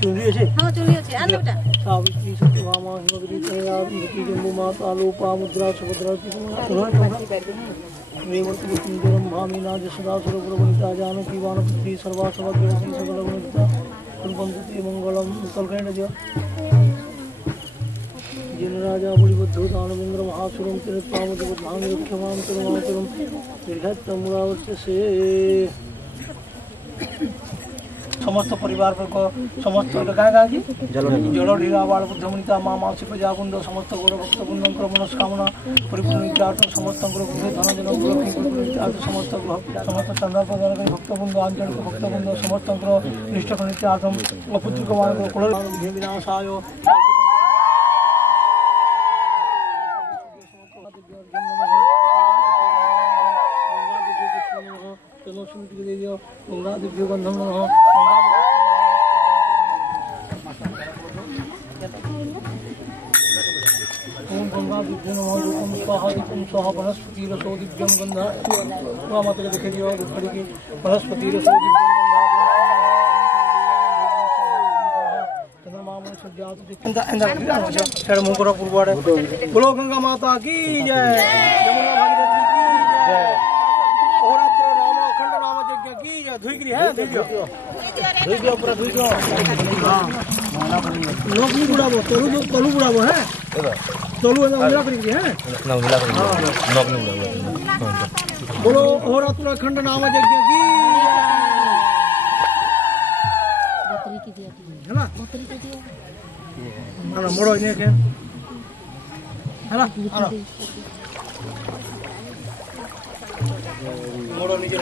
चुनरी আছে হ্যাঁ চুনরি আছে আর লোটা সাবিত্রী সত্যভামা হিমগিরি তেয়া নীতি জম্বু মাতা লোপা মুদ্রা সুভদ্রা नीवरतुंदरम भामीनाज सदा सुरगुरवनिता जानकी वानपुत्री सर्वा सवग्रवती सबलगुणिता कुलबंधुते मंगलम कलकंड दिया जिन राजा बलिबुद्धो दानवेंद्र महासुरम तिरत्वामुद्धान मुख्यमाम तिरुमातुरम दीर्घतमुरावर्त से समस्त परिवार को समस्त गाँ गाँ की जलडीरा बाल बुद्धमुनिता माँ मासी प्रजाकुंड समस्त गौर भक्तबृंद मनस्कामना परिपूर्णार्थ समस्त गृह धन जन समस्त समस्त चंद्र प्रदान भक्तबृंद आंचलिक भक्तबृंद समस्त निष्ठ नित्यार्थम अपुत्रिक कुल विनाशाय गंगा दिव्य गंधम ओम गंगा दिव्य नमः स्वाहा दिव्यम स्वाहा वनस्पति रसो दिव्यम गंधा माता के दिखे दियो खड़ी की वनस्पति रसो दिव्यम गंधा चंद्रमा मुंह करो पूर्वाड़े बोलो गंगा माता की जय यमुना भागीरथी की जय धुईगिरी है धुईगिरी पूरा धुईगिरी हां लोग नहीं बुढ़ाबो तलू बुढ़ाबो है तलू है ना उंगला करी है ना उंगला करी लोग नहीं बुढ़ाबो बोलो और उत्तराखंड नाम यज्ञ की बकरी की दिया है ना बकरी की दिया ना मोड़ो इने के है ना मोड़ो नीचे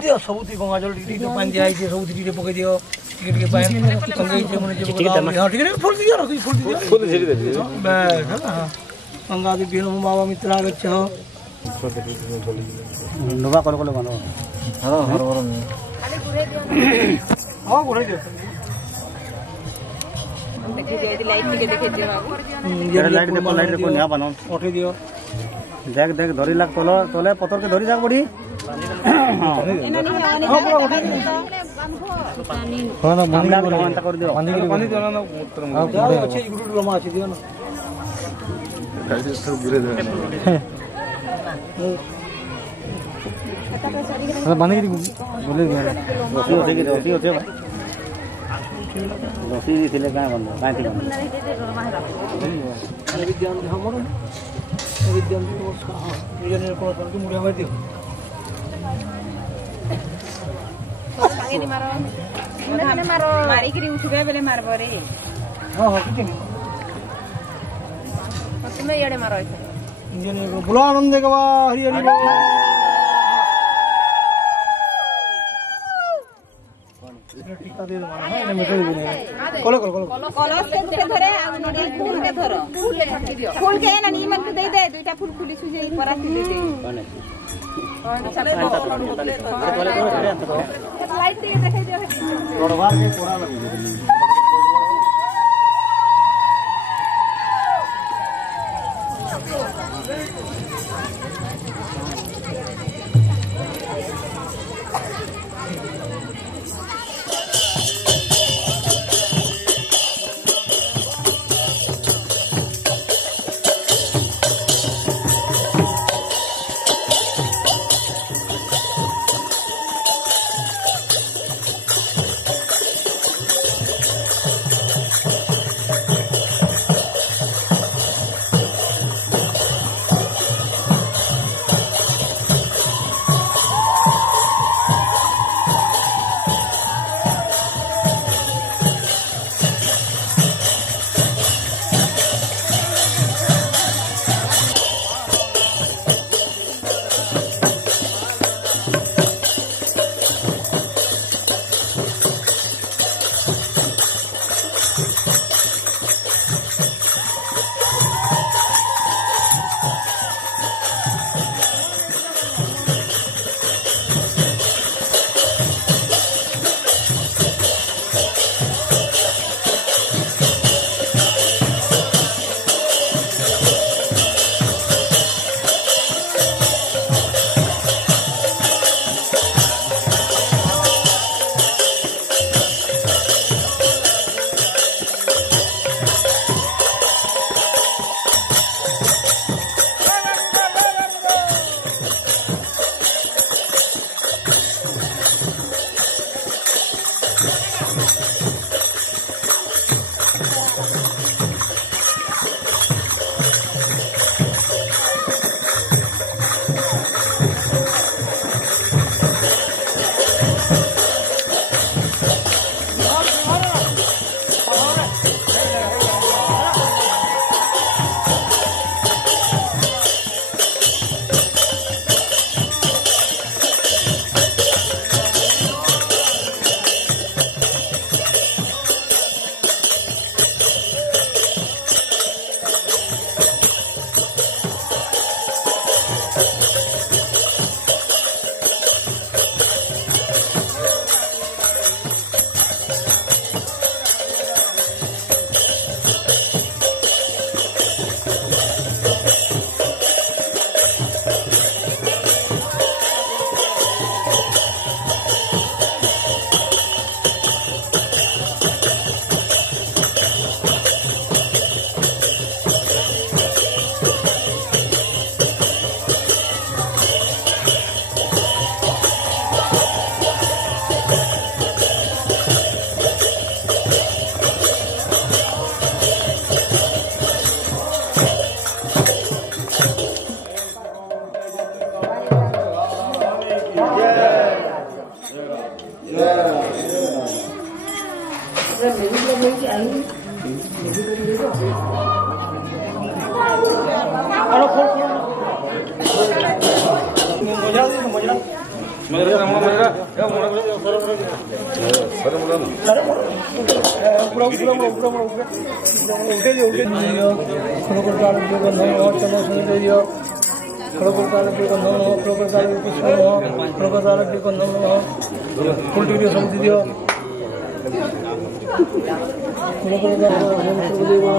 दियो सबुती गंगा जल टिके पानी दिया है सबुती टिके पके दियो टिके पानी गंगा जे मने जे हां टिके फुल दियो रखी फुल झेरी दे बस है ना गंगा दिव्य नमो बाबा मित्रा गच्छ नोवा कोलो कोलो गानो हां हर हर खाली गुरे दियो हां गुरे दियो देखे जे लाइट टिके देखे जे बाबू ये लाइट देखो नया बनाओ उठे दियो देख देख धरी लाग तोले तोले पत्थर के धरी जाग बड़ी हां पूरा उठे हां ना मंगला भगवान कर दियो पानी दियो ना मूत्र हां अच्छे गुरु रमा अच्छे दियो ना गाइस सब गिरे दे हां पानी की बोले रोटी होते भाई रोटी दिले का बंद काटी विज्ञान हमरो विद्याम नमस्कार विजय को कर के मुड़िया मार दियो आगे नहीं मारो मुंडा मारो मारी करी उठबे बेले मारबो रे हां हां किछ नहीं तुम याडे मारो इंजन को बुला आनंद देवा हरि हरि बोल टीका দিয়ে দেবো হ্যাঁ মেটে দিবি কলো কলো কলো কলসকে ধরে আর নড়িয়া ফুলকে ধরো ফুলকে না নিমকে দেই দে দুইটা ফুল খুলি সুজে পরাতি দে দে লাইট দিয়ে দেখাই দিও বড়বার কে কোড়া লাগবে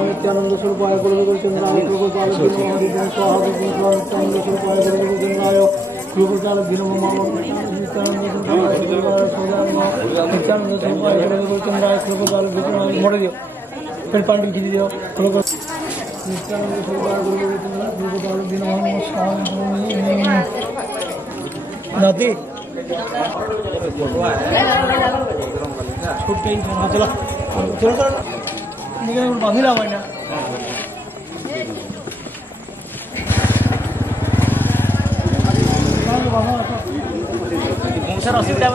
नित्यानंद स्वरूपाय गुरुचंद्राय मोड़ दियो फिर पांडी खींच दियो नित्यानंद स्वरूपाय नाती छुट्टी चलो चलो चलो बांधिला हुआ ना सर असुविधा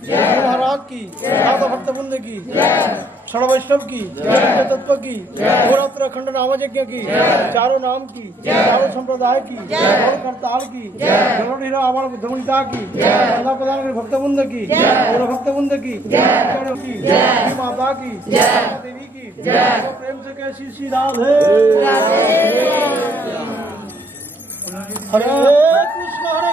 महाराज की, राधा भक्त वृंद की, क्षण वैष्णव की, तत्व की, गोरत्र खंड नामयज्ञ की, चारों नाम की, चारों संप्रदाय की, और करताल की, आवाड़ बुद्धमुनिता की, प्रधान भक्त वृंद की, और भक्त वृंद की, माता की, देवी की, प्रेम से कैसी सी राधे हरे कृष्ण हरे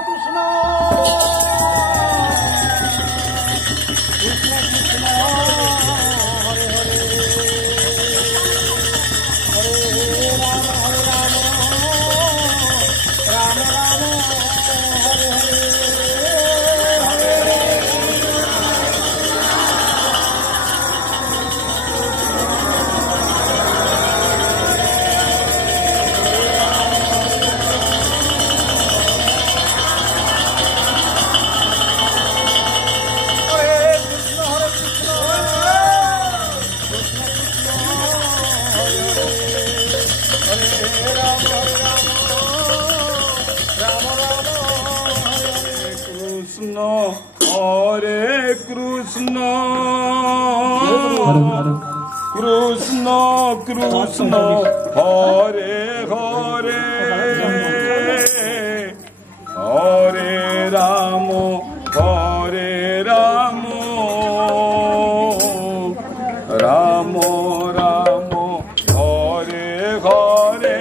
कृष्ण कृष्ण हरे हरे हरे राम राम राम हरे हरे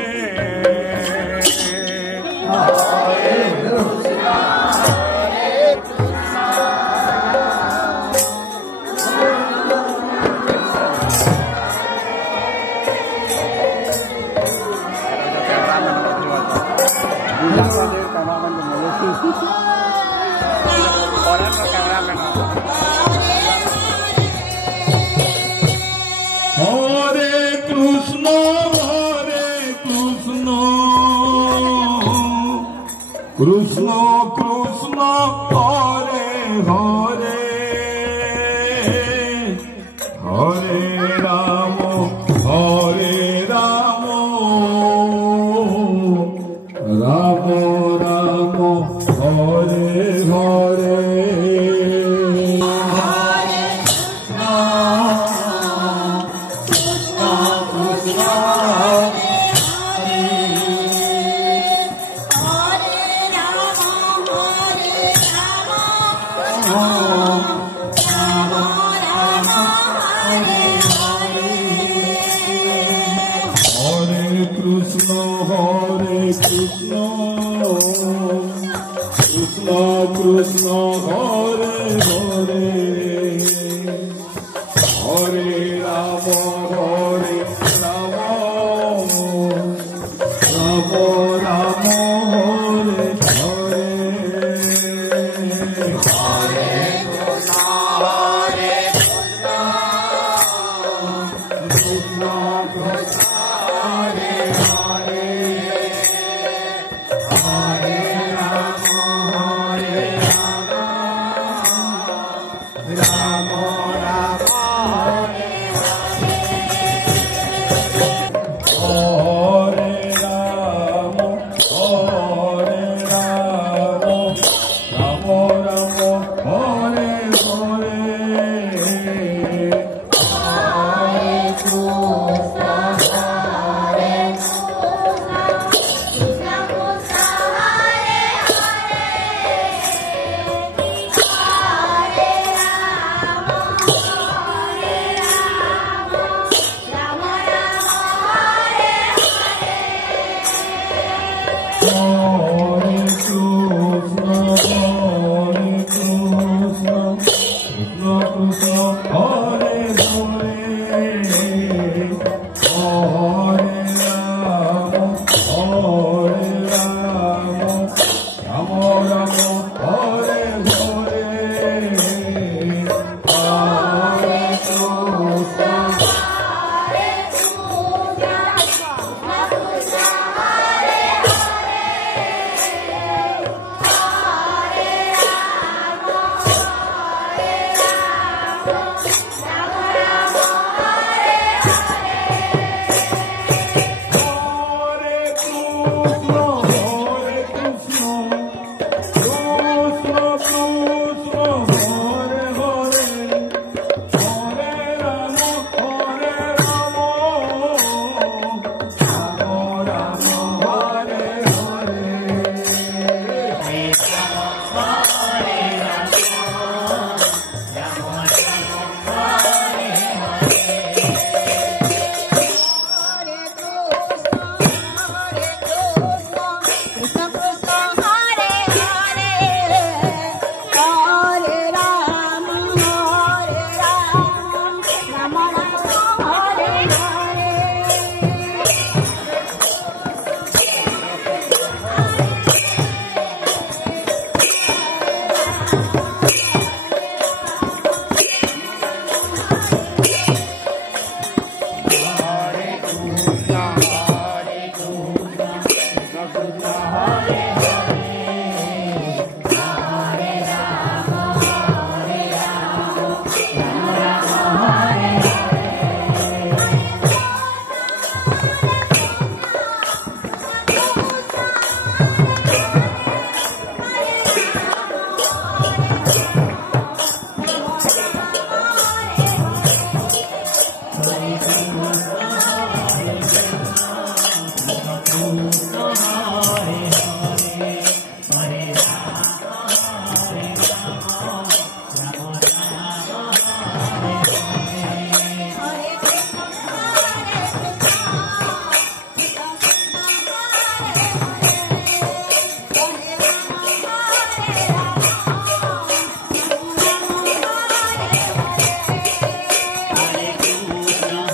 कृष्ण कृष्ण हरे हरे हरे राम राम राम हरे हरे Hare কৃষ্ণ কৃষ্ণ হরে হরে হরে রাম হরে রাম রাম রাম হরে হরে হরে কৃষ্ণ হরে কৃষ্ণ কৃষ্ণ হরে হরে হরে রাম হরে রাম রাম রাম হরে হরে রাম হরে রাম রাম রাম হরে হরে হরে কৃষ্ণ হরে Hare Krishna, Hare Krishna, Krishna Krishna, Hare Hare, Hare Rama, Hare Rama, Rama Rama, Hare Hare, Hare Krishna.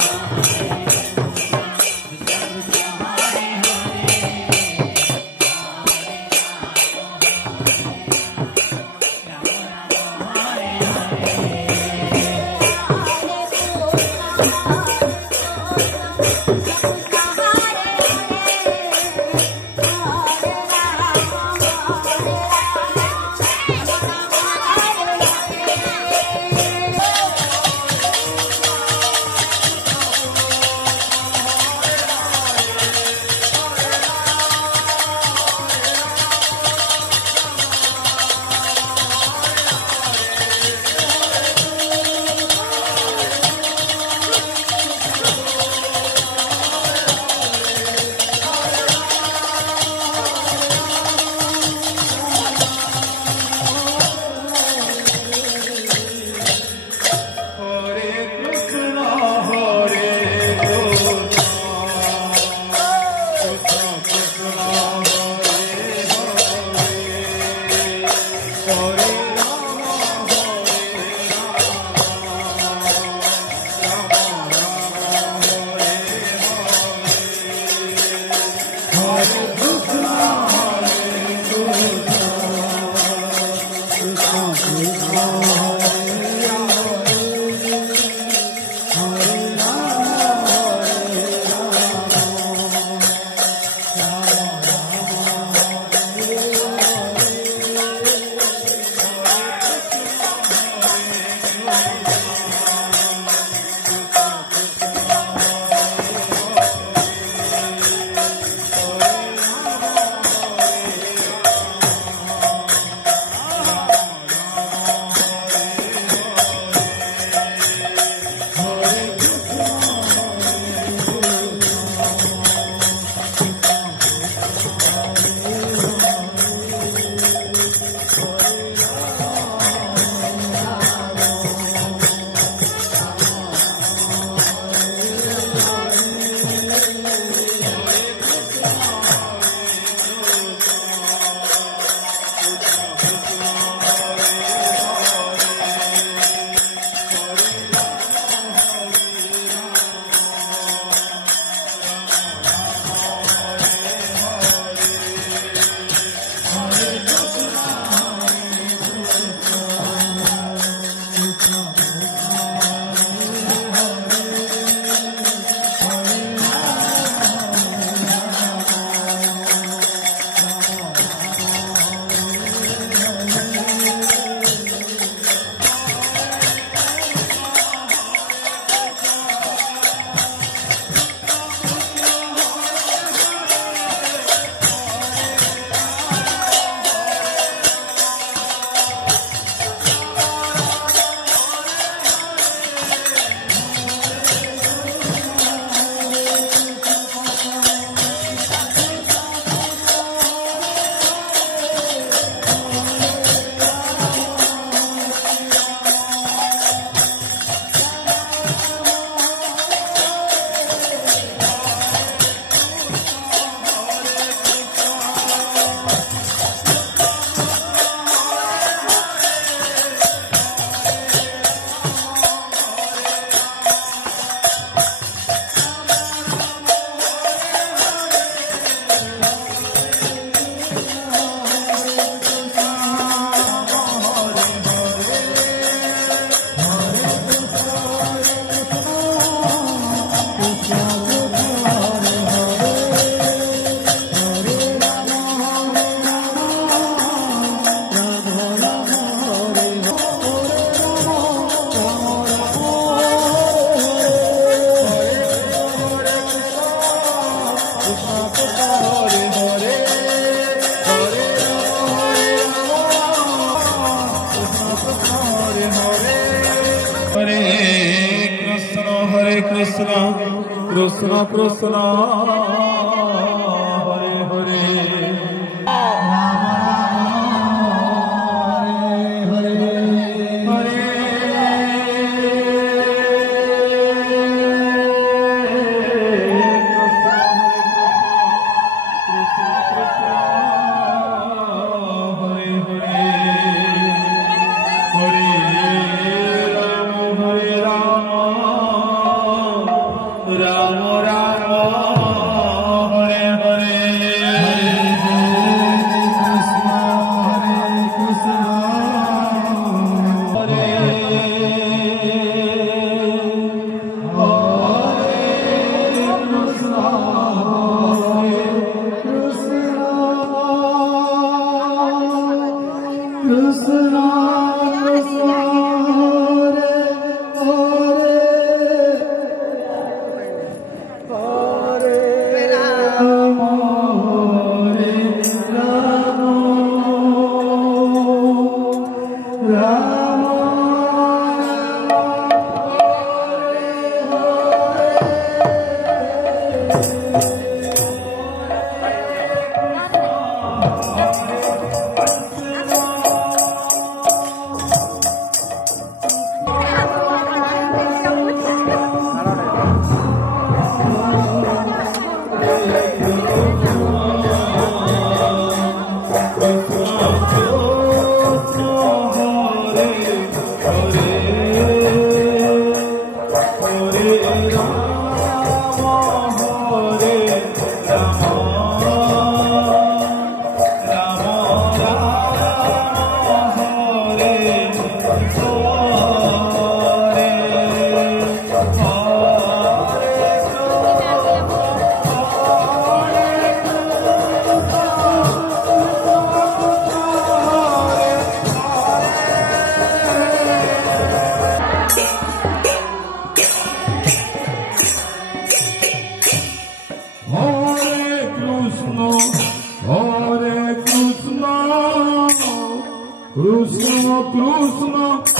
Krishna Krishna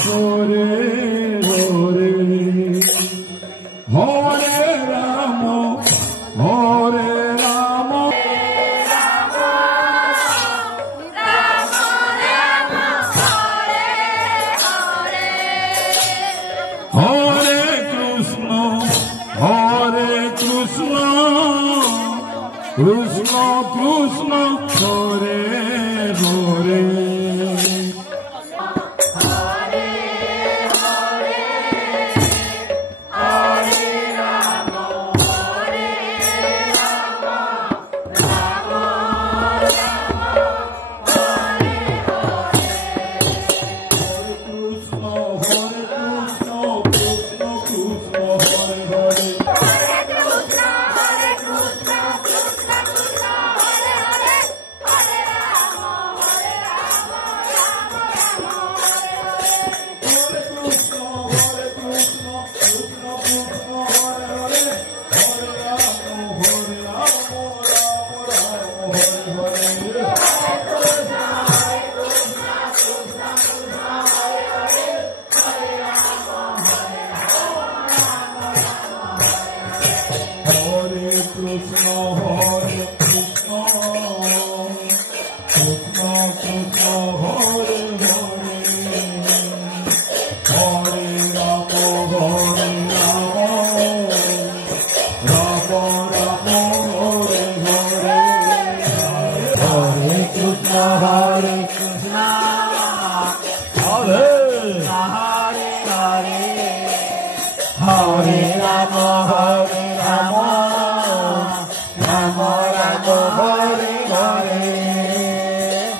Hare Hare Krishna Krishna Hare Hare Krishna Hare Hare Hare Ram Ram Ram Hare Hare Hare Krishna হরে